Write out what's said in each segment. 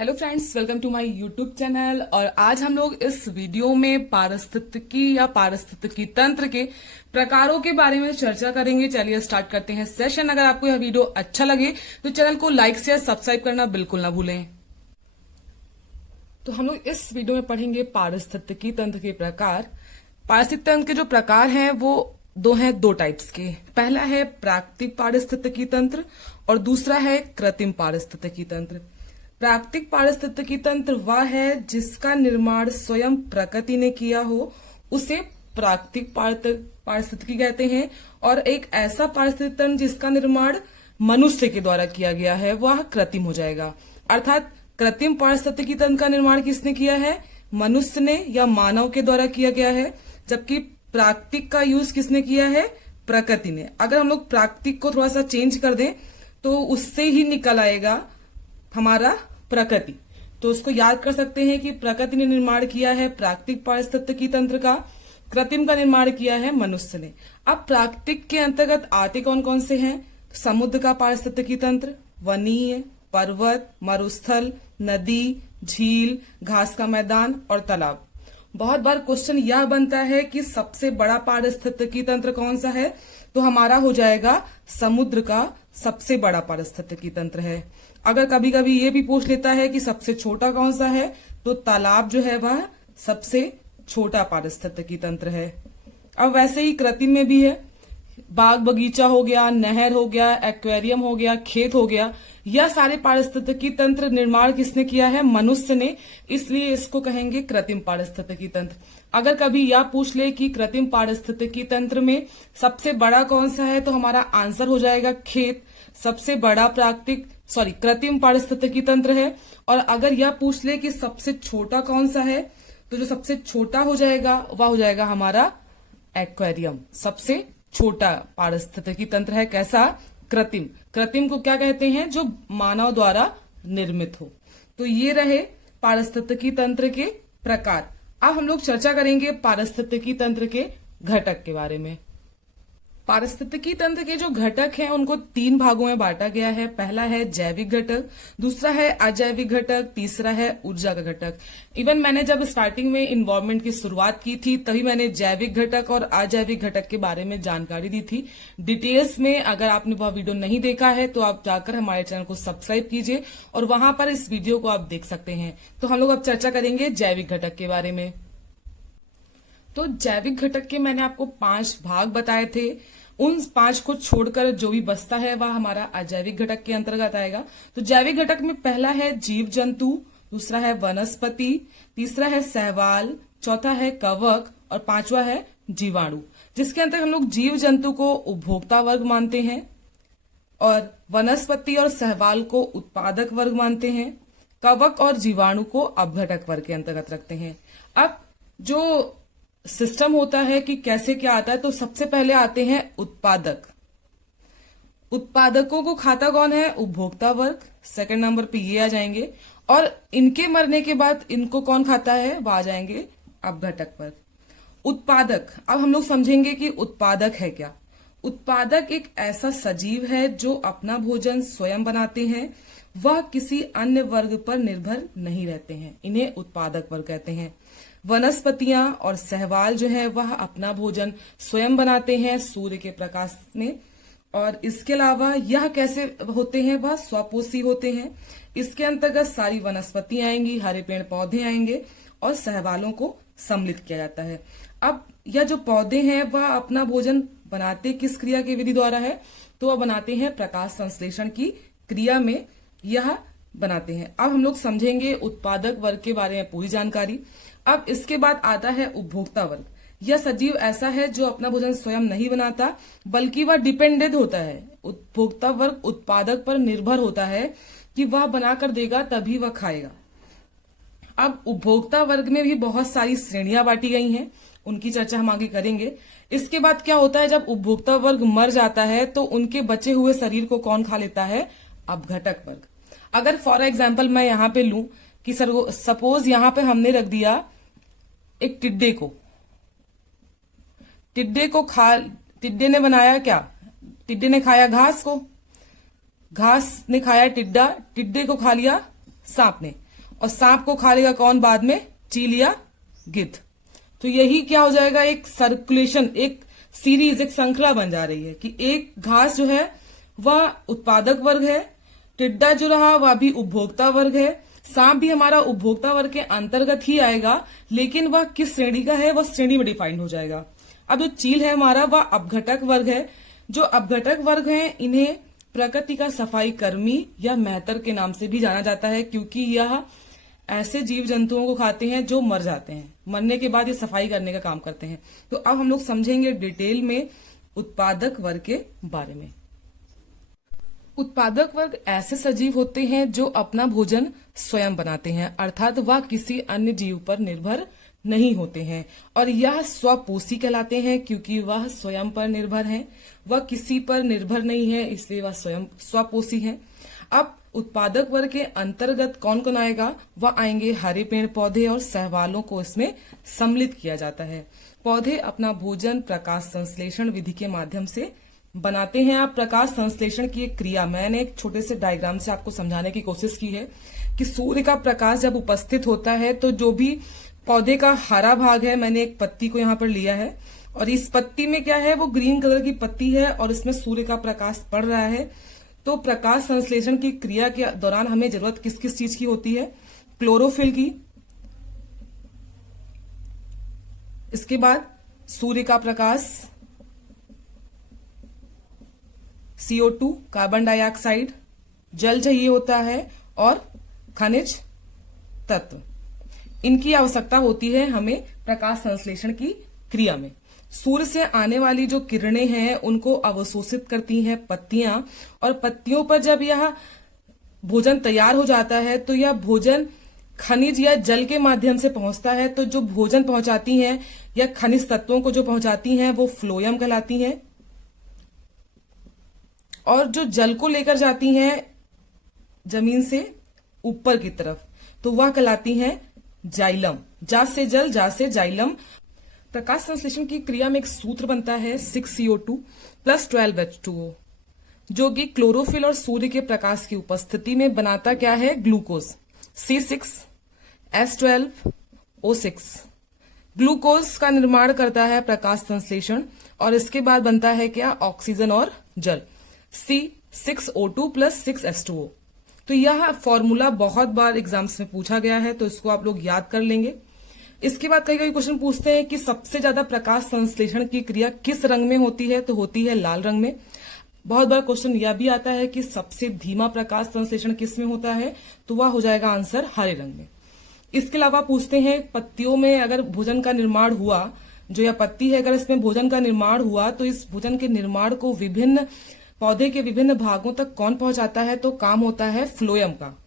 Hello friends, welcome to my YouTube channel. और आज हम लोग इस वीडियो में पारिस्थितिकी या पारिस्थितिकी तंत्र के प्रकारों के बारे में चर्चा करेंगे। चलिए स्टार्ट करते हैं सेशन। अगर आपको यह वीडियो अच्छा लगे तो चैनल को लाइक शेयर सब्सक्राइब करना बिल्कुल ना भूलें। तो हम लोग इस वीडियो में पढ़ेंगे पारिस्थितिकी तंत्र के प्रकार। पारिस्थितिकी तंत्र के जो प्रकार हैं वो दो टाइप्स के। पहला है प्राकृतिक पारिस्थितिकी तंत्र और दूसरा है कृत्रिम पारिस्थितिकी तंत्र। प्राकृतिक पारिस्थितिकी तंत्र वह है जिसका निर्माण स्वयं प्रकृति ने किया हो, उसे प्राकृतिक पारिस्थितिकी कहते हैं। और एक ऐसा पारिस्थितिक तंत्र जिसका निर्माण मनुष्य के द्वारा किया गया है वह कृत्रिम हो जाएगा। अर्थात कृत्रिम पारिस्थितिकी तंत्र का निर्माण किसने किया है? मनुष्य ने या मानव के द्वारा किया गया है। जबकि प्राकृतिक का यूज किसने किया है? प्रकृति ने। अगर हम लोग प्राकृतिक को थोड़ा सा चेंज कर दें तो उससे ही निकल आएगा हमारा प्रकृति। तो उसको याद कर सकते हैं कि प्रकृति ने निर्माण किया है प्राकृतिक पारिस्थितिकी तंत्र का, कृत्रिम का निर्माण किया है मनुष्य ने। अब प्राकृतिक के अंतर्गत आते कौन कौन से हैं? समुद्र का पारिस्थितिकी तंत्र, वनीय, पर्वत, मरुस्थल, नदी, झील, घास का मैदान और तालाब। बहुत बार क्वेश्चन यह बनता है कि सबसे बड़ा पारिस्थितिकी तंत्र कौन सा है? तो हमारा हो जाएगा समुद्र का सबसे बड़ा पारिस्थितिकी तंत्र है। अगर कभी कभी ये भी पूछ लेता है कि सबसे छोटा कौन सा है, तो तालाब जो है वह सबसे छोटा पारिस्थितिकी तंत्र है। अब वैसे ही कृत्रिम में भी है। बाग बगीचा हो गया, नहर हो गया, एक्वेरियम हो गया, खेत हो गया, यह सारे पारिस्थितिकी तंत्र निर्माण किसने किया है? मनुष्य ने। इसलिए इसको कहेंगे कृत्रिम पारिस्थितिकी तंत्र। अगर कभी यह पूछ ले कि कृत्रिम पारिस्थितिकी तंत्र में सबसे बड़ा कौन सा है, तो हमारा आंसर हो जाएगा खेत सबसे बड़ा कृत्रिम पारिस्थितिकी तंत्र है। और अगर यह पूछ ले कि सबसे छोटा कौन सा है, तो जो सबसे छोटा हो जाएगा वह हो जाएगा हमारा एक्वेरियम। सबसे छोटा पारिस्थितिकी तंत्र है कैसा? कृत्रिम। कृत्रिम को क्या कहते हैं? जो मानव द्वारा निर्मित हो। तो ये रहे पारिस्थितिकी तंत्र के प्रकार। अब हम लोग चर्चा करेंगे पारिस्थितिकी तंत्र के घटक के बारे में। पारिस्थितिकी तंत्र के जो घटक हैं उनको 3 भागों में बांटा गया है। पहला है जैविक घटक, दूसरा है अजैविक घटक, तीसरा है ऊर्जा का घटक। इवन मैंने जब स्टार्टिंग में इन्वायरमेंट की शुरुआत की थी तभी मैंने जैविक घटक और अजैविक घटक के बारे में जानकारी दी थी डिटेल्स में। अगर आपने वह वीडियो नहीं देखा है तो आप जाकर हमारे चैनल को सब्सक्राइब कीजिए और वहां पर इस वीडियो को आप देख सकते हैं। तो हम लोग अब चर्चा करेंगे जैविक घटक के बारे में। तो जैविक घटक के मैंने आपको 5 भाग बताए थे। उन 5 को छोड़कर जो भी बचता है वह हमारा अजैविक घटक के अंतर्गत आएगा। तो जैविक घटक में पहला है जीव जंतु, दूसरा है वनस्पति, तीसरा है शैवाल, चौथा है कवक और 5वां है जीवाणु। जिसके अंतर्गत हम लोग जीव जंतु को उपभोक्ता वर्ग मानते हैं और वनस्पति और शैवाल को उत्पादक वर्ग मानते हैं। कवक और जीवाणु को अपघटक वर्ग के अंतर्गत रखते हैं। अब जो सिस्टम होता है कि कैसे क्या आता है, तो सबसे पहले आते हैं उत्पादक। उत्पादकों को खाता कौन है? उपभोक्ता वर्ग। सेकंड नंबर पे ये आ जाएंगे। और इनके मरने के बाद इनको कौन खाता है? वह आ जाएंगे अपघटक वर्ग। उत्पादक, अब हम लोग समझेंगे कि उत्पादक है क्या। उत्पादक एक ऐसा सजीव है जो अपना भोजन स्वयं बनाते हैं, वह किसी अन्य वर्ग पर निर्भर नहीं रहते हैं, इन्हें उत्पादक वर्ग कहते हैं। वनस्पतियां और शैवाल जो है वह अपना भोजन स्वयं बनाते हैं सूर्य के प्रकाश में। और इसके अलावा यह कैसे होते हैं? वह स्वपोषी होते हैं। इसके अंतर्गत सारी वनस्पति आएंगी, हरे पेड़ पौधे आएंगे और शैवालों को सम्मिलित किया जाता है। अब यह जो पौधे हैं वह अपना भोजन बनाते किस क्रिया की विधि द्वारा है? तो वह बनाते हैं प्रकाश संश्लेषण की क्रिया में यह बनाते हैं। अब हम लोग समझेंगे उत्पादक वर्ग के बारे में पूरी जानकारी। अब इसके बाद आता है उपभोक्ता वर्ग। यह सजीव ऐसा है जो अपना भोजन स्वयं नहीं बनाता बल्कि वह डिपेंडेंट होता है। उपभोक्ता वर्ग उत्पादक पर निर्भर होता है कि वह बनाकर देगा तभी वह खाएगा। अब उपभोक्ता वर्ग में भी बहुत सारी श्रेणियां बांटी गई हैं, उनकी चर्चा हम आगे करेंगे। इसके बाद क्या होता है, जब उपभोक्ता वर्ग मर जाता है तो उनके बचे हुए शरीर को कौन खा लेता है? अपघटक वर्ग। अगर फॉर एग्जाम्पल मैं यहाँ पे लूं कि सपोज यहाँ पे हमने रख दिया एक टिड्डे को। टिड्डे ने बनाया क्या? टिड्डे ने खाया घास को, घास ने खाया टिड्डा, टिड्डे को खा लिया सांप ने। और सांप को खा लेगा कौन बाद में? चील या गिद्ध। तो यही क्या हो जाएगा, एक सर्कुलेशन, एक सीरीज, एक श्रृंखला बन जा रही है कि एक घास जो है वह उत्पादक वर्ग है, टिड्डा जो रहा वह भी उपभोक्ता वर्ग है, सांप भी हमारा उपभोक्ता वर्ग के अंतर्गत ही आएगा, लेकिन वह किस श्रेणी का है, वह श्रेणी में डिफाइंड हो जाएगा। अब जो चील है हमारा वह अपघटक वर्ग है। जो अपघटक वर्ग है इन्हें प्रकृति का सफाई कर्मी या मेहतर के नाम से भी जाना जाता है, क्योंकि यह ऐसे जीव जंतुओं को खाते हैं जो मर जाते हैं, मरने के बाद ये सफाई करने का काम करते हैं। तो अब हम लोग समझेंगे डिटेल में उत्पादक वर्ग के बारे में। उत्पादक वर्ग ऐसे सजीव होते हैं जो अपना भोजन स्वयं बनाते हैं, अर्थात वह किसी अन्य जीव पर निर्भर नहीं होते हैं, और यह स्वपोषी कहलाते हैं क्योंकि वह स्वयं पर निर्भर हैं। वह किसी पर निर्भर नहीं है, इसलिए वह स्वयं स्वपोषी हैं। अब उत्पादक वर्ग के अंतर्गत कौन कौन आएगा? वह आएंगे हरे पेड़ पौधे और शैवालों को इसमें सम्मिलित किया जाता है। पौधे अपना भोजन प्रकाश संश्लेषण विधि के माध्यम से बनाते हैं। आप प्रकाश संश्लेषण की एक क्रिया मैंने एक छोटे से डायग्राम से आपको समझाने की कोशिश की है कि सूर्य का प्रकाश जब उपस्थित होता है तो जो भी पौधे का हरा भाग है, मैंने एक पत्ती को यहाँ पर लिया है और इस पत्ती में क्या है, वो ग्रीन कलर की पत्ती है और इसमें सूर्य का प्रकाश पड़ रहा है। तो प्रकाश संश्लेषण की क्रिया के दौरान हमें जरूरत किस किस चीज की होती है? क्लोरोफिल की, इसके बाद सूर्य का प्रकाश, CO2 कार्बन डाइऑक्साइड, जल चाहिए होता है और खनिज तत्व, इनकी आवश्यकता होती है हमें प्रकाश संश्लेषण की क्रिया में। सूर्य से आने वाली जो किरणें हैं उनको अवशोषित करती हैं पत्तियां, और पत्तियों पर जब यह भोजन तैयार हो जाता है तो यह भोजन खनिज या जल के माध्यम से पहुंचता है। तो जो भोजन पहुंचाती हैं या खनिज तत्वों को जो पहुंचाती हैं वो फ्लोएम कहलाती हैं, और जो जल को लेकर जाती हैं जमीन से ऊपर की तरफ तो वह कहलाती हैं जाइलम। जा से जल, जा से जाइलम। प्रकाश संश्लेषण की क्रिया में एक सूत्र बनता है 6CO2 + 12H2O, जो कि क्लोरोफिल और सूर्य के प्रकाश की उपस्थिति में बनाता क्या है? Glucose, C6H12O6। ग्लूकोज का निर्माण करता है प्रकाश संश्लेषण, और इसके बाद बनता है क्या? ऑक्सीजन और जल, C6O2 + 6H2O। तो यह फॉर्मूला बहुत बार एग्जाम्स में पूछा गया है, तो इसको आप लोग याद कर लेंगे। इसके बाद कई कई क्वेश्चन पूछते हैं कि सबसे ज्यादा प्रकाश संश्लेषण की क्रिया किस रंग में होती है? तो होती है लाल रंग में। बहुत बार क्वेश्चन यह भी आता है कि सबसे धीमा प्रकाश संश्लेषण किस में होता है? तो वह हो जाएगा आंसर हरे रंग में। इसके अलावा पूछते हैं पत्तियों में अगर भोजन का निर्माण हुआ, जो यह पत्ती है अगर इसमें भोजन का निर्माण हुआ तो इस भोजन के निर्माण को विभिन्न पौधे के विभिन्न भागों तक कौन पहुंचाता है? तो काम होता है फ्लोएम का।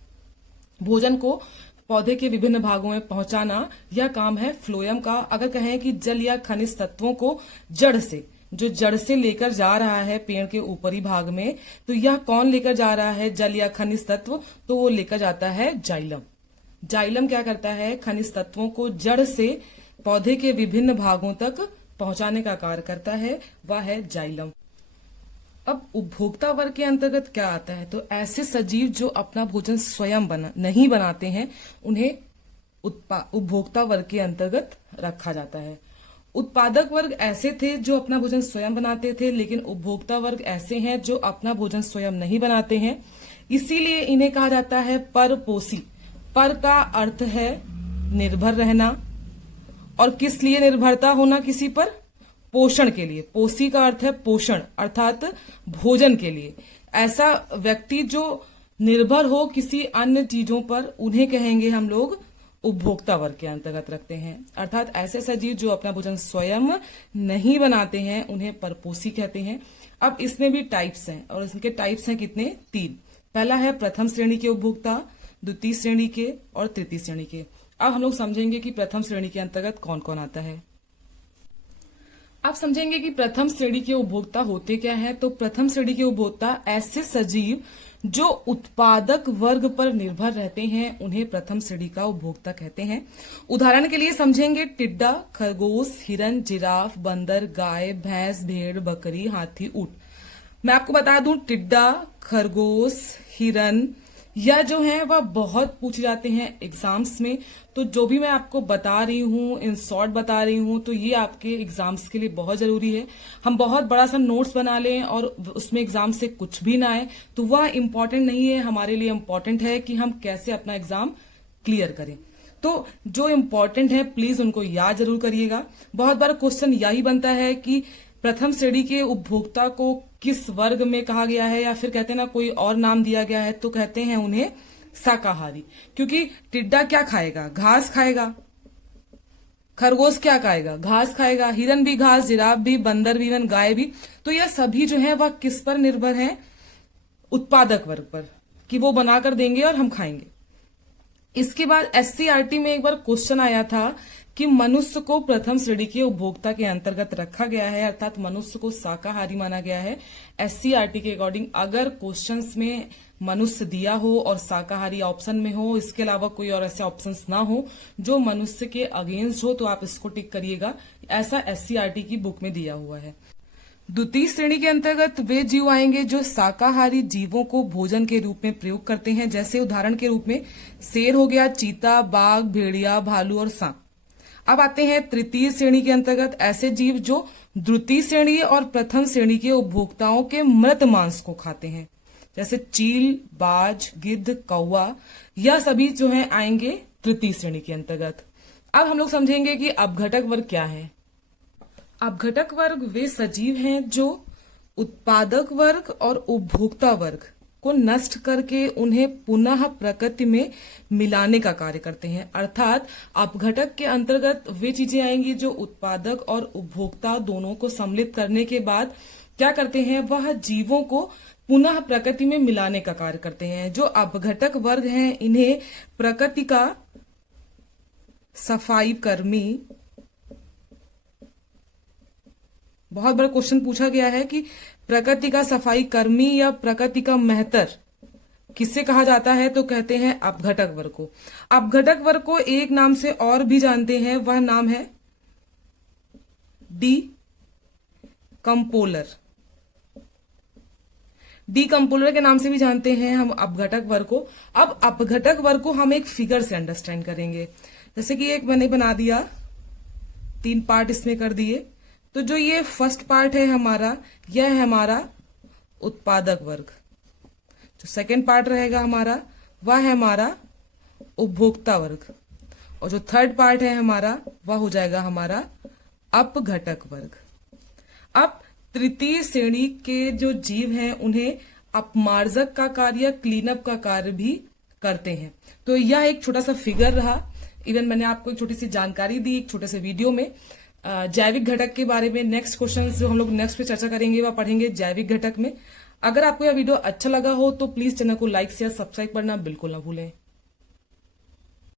भोजन को पौधे के विभिन्न भागों में पहुंचाना यह काम है फ्लोएम का। अगर कहें कि जल या खनिज तत्वों को जड़ से, जो जड़ से लेकर जा रहा है पेड़ के ऊपरी भाग में, तो यह कौन लेकर जा रहा है जल या खनिज तत्व? तो वो लेकर जाता है जाइलम। जाइलम क्या करता है? खनिज तत्वों को जड़ से पौधे के विभिन्न भागों तक पहुंचाने का कार्य करता है, वह है जाइलम। अब उपभोक्ता वर्ग के अंतर्गत क्या आता है? तो ऐसे सजीव जो अपना भोजन स्वयं नहीं बनाते हैं उन्हें उपभोक्ता वर्ग के अंतर्गत रखा जाता है। उत्पादक वर्ग ऐसे थे जो अपना भोजन स्वयं बनाते थे, लेकिन उपभोक्ता वर्ग ऐसे हैं जो अपना भोजन स्वयं नहीं बनाते हैं, इसीलिए इन्हें कहा जाता है परपोषी। पर का अर्थ है निर्भर रहना, और किस लिए निर्भरता होना? किसी पर, पोषण के लिए। पोषी का अर्थ है पोषण, अर्थात भोजन के लिए। ऐसा व्यक्ति जो निर्भर हो किसी अन्य चीजों पर, उन्हें कहेंगे हम लोग उपभोक्ता वर्ग के अंतर्गत रखते हैं। अर्थात ऐसे सजीव जो अपना भोजन स्वयं नहीं बनाते हैं उन्हें परपोषी कहते हैं। अब इसमें भी टाइप्स हैं, और इसके टाइप्स हैं कितने? 3। पहला है प्रथम श्रेणी के उपभोक्ता, द्वितीय श्रेणी के और तृतीय श्रेणी के। अब हम लोग समझेंगे कि प्रथम श्रेणी के अंतर्गत कौन कौन आता है। आप समझेंगे कि प्रथम श्रेणी के उपभोक्ता होते क्या हैं। तो प्रथम श्रेणी के उपभोक्ता ऐसे सजीव जो उत्पादक वर्ग पर निर्भर रहते हैं उन्हें प्रथम श्रेणी का उपभोक्ता कहते हैं। उदाहरण के लिए समझेंगे टिड्डा, खरगोश, हिरन, जिराफ, बंदर, गाय, भैंस, भेड़, बकरी, हाथी, ऊंट। मैं आपको बता दूं, टिड्डा, खरगोश, हिरन, या जो है वह बहुत पूछे जाते हैं एग्जाम्स में। तो जो भी मैं आपको बता रही हूँ, इन शॉर्ट बता रही हूँ, तो ये आपके एग्जाम्स के लिए बहुत जरूरी है। हम बहुत बड़ा सा नोट्स बना लें और उसमें एग्जाम से कुछ भी ना आए तो वह इम्पोर्टेंट नहीं है। हमारे लिए इम्पोर्टेंट है कि हम कैसे अपना एग्जाम क्लियर करें। तो जो इम्पोर्टेंट है प्लीज उनको याद जरूर करिएगा। बहुत बार क्वेश्चन यही बनता है कि प्रथम श्रेणी के उपभोक्ता को किस वर्ग में कहा गया है, या फिर कहते हैं ना कोई और नाम दिया गया है, तो कहते हैं उन्हें शाकाहारी। क्योंकि टिड्डा क्या खाएगा? घास खाएगा। खरगोश क्या खाएगा? घास खाएगा। हिरन भी घास, जिराफ भी, बंदर भी, इवन गाय भी। तो यह सभी जो है वह किस पर निर्भर है? उत्पादक वर्ग पर, कि वो बनाकर देंगे और हम खाएंगे। इसके बाद एससीईआरटी में एक बार क्वेश्चन आया था कि मनुष्य को प्रथम श्रेणी के उपभोक्ता के अंतर्गत रखा गया है, अर्थात मनुष्य को शाकाहारी माना गया है। एससीईआरटी के अकॉर्डिंग अगर क्वेश्चंस में मनुष्य दिया हो और शाकाहारी ऑप्शन में हो, इसके अलावा कोई और ऐसे ऑप्शंस ना हो जो मनुष्य के अगेंस्ट हो, तो आप इसको टिक करिएगा। ऐसा एससीईआरटी की बुक में दिया हुआ है। द्वितीय श्रेणी के अंतर्गत वे जीव आएंगे जो शाकाहारी जीवों को भोजन के रूप में प्रयोग करते हैं। जैसे उदाहरण के रूप में शेर हो गया, चीता, बाघ, भेड़िया, भालू और सांप। अब आते हैं तृतीय श्रेणी के अंतर्गत ऐसे जीव जो द्वितीय श्रेणी और प्रथम श्रेणी के उपभोक्ताओं के मृत मांस को खाते हैं। जैसे चील, बाज, गिद्ध, कौवा, यह सभी जो है आएंगे तृतीय श्रेणी के अंतर्गत। अब हम लोग समझेंगे कि अपघटक वर्ग क्या है। अपघटक वर्ग वे सजीव हैं जो उत्पादक वर्ग और उपभोक्ता वर्ग को नष्ट करके उन्हें पुनः प्रकृति में मिलाने का कार्य करते हैं। अर्थात अपघटक के अंतर्गत वे चीजें आएंगी जो उत्पादक और उपभोक्ता दोनों को सम्मिलित करने के बाद क्या करते हैं? वह जीवों को पुनः प्रकृति में मिलाने का कार्य करते हैं। जो अपघटक वर्ग हैं इन्हें प्रकृति का सफाई कर्मी, बहुत बड़ा क्वेश्चन पूछा गया है कि प्रकृति का सफाई कर्मी या प्रकृति का मेहतर किससे कहा जाता है? तो कहते हैं अपघटक वर्ग को। अपघटक वर्ग को एक नाम से और भी जानते हैं, वह नाम है डी कंपोलर। डी कंपोलर के नाम से भी जानते हैं हम अपघटक वर्ग को। अब अपघटक वर्ग को हम एक फिगर से अंडरस्टैंड करेंगे। जैसे कि एक मैंने बना दिया, 3 पार्ट इसमें कर दिए। तो जो ये फर्स्ट पार्ट है हमारा, यह है हमारा उत्पादक वर्ग। जो सेकंड पार्ट रहेगा हमारा, वह है हमारा उपभोक्ता वर्ग। और जो थर्ड पार्ट है हमारा, वह हो जाएगा हमारा अपघटक वर्ग। अब तृतीय श्रेणी के जो जीव हैं उन्हें अपमार्जक का कार्य, क्लीनअप का कार्य भी करते हैं। तो यह एक छोटा सा फिगर रहा। इवन मैंने आपको एक छोटी सी जानकारी दी एक छोटे से वीडियो में। जैविक घटक के बारे में नेक्स्ट क्वेश्चन जो हम लोग नेक्स्ट पे चर्चा करेंगे वह पढ़ेंगे जैविक घटक में। अगर आपको यह वीडियो अच्छा लगा हो तो प्लीज चैनल को लाइक शेयर सब्सक्राइब करना बिल्कुल ना भूलें।